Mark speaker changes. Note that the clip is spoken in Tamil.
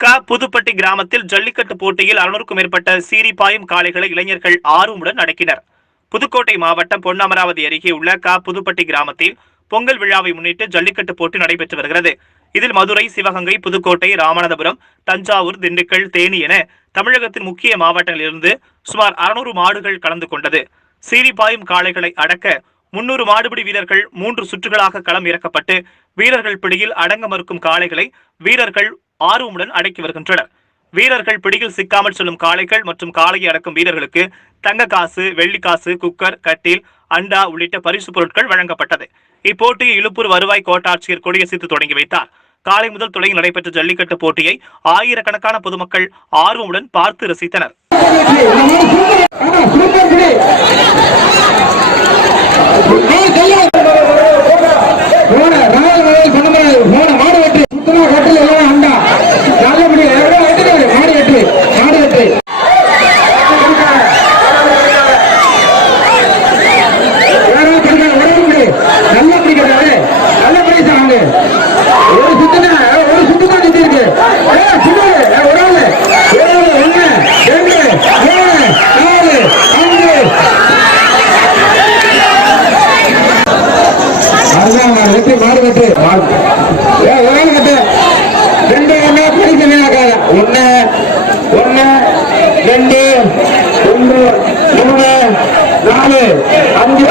Speaker 1: க புதுப்பட்டி கிராமத்தில் ஜல்லிக்கட்டு போட்டியில் அறுநூறுக்கும் மேற்பட்ட சீரிப்பாயும் காளைகளை இளைஞர்கள் ஆர்வமுடன் அடக்கினர் புதுக்கோட்டை மாவட்டம் பொன்னமராவதி அருகே உள்ள க புதுப்பட்டி கிராமத்தில் பொங்கல் விழாவை முன்னிட்டு ஜல்லிக்கட்டு போட்டி நடைபெற்று வருகிறது. இதில் மதுரை சிவகங்கை புதுக்கோட்டை ராமநாதபுரம் தஞ்சாவூர் திண்டுக்கல் தேனி என தமிழகத்தின் முக்கிய மாவட்டங்களிலிருந்து சுமார் அறுநூறு மாடுகள் கலந்து கொண்டது. சீரிப்பாயும் காளைகளை அடக்க முன்னூறு மாடுபிடி வீரர்கள் மூன்று சுற்றுகளாக களம் இறக்கப்பட்டு வீரர்கள் பிடியில் அடங்க மறுக்கும் காளைகளை வீரர்கள் ஆர்வமுடன் அடக்கி வருகின்றனர். வீரர்கள் பிடியில் சிக்காமல் செல்லும் காளைகள் மற்றும் காளையை அடக்கும் வீரர்களுக்கு தங்க காசு வெள்ளி காசு குக்கர் கட்டில் அண்டா உள்ளிட்ட பரிசு பொருட்கள் வழங்கப்பட்டது. இப்போட்டியை இழுப்பூர் வருவாய் கோட்டாட்சியர் கொடியசைத்து தொடங்கி வைத்தார். காலை முதல் தொடங்கி நடைபெற்ற ஜல்லிக்கட்டு போட்டியை ஆயிரக்கணக்கான பொதுமக்கள் ஆர்வமுடன் பார்த்து ரசித்தனர்.
Speaker 2: வெட்டி மாடு வெட்டு மாடு கட்டு. ரெண்டு ஒண்ணு பைசு ஒண்ணு ஒண்ணு ரெண்டு ஒன்று மூணு நாலு அஞ்சு.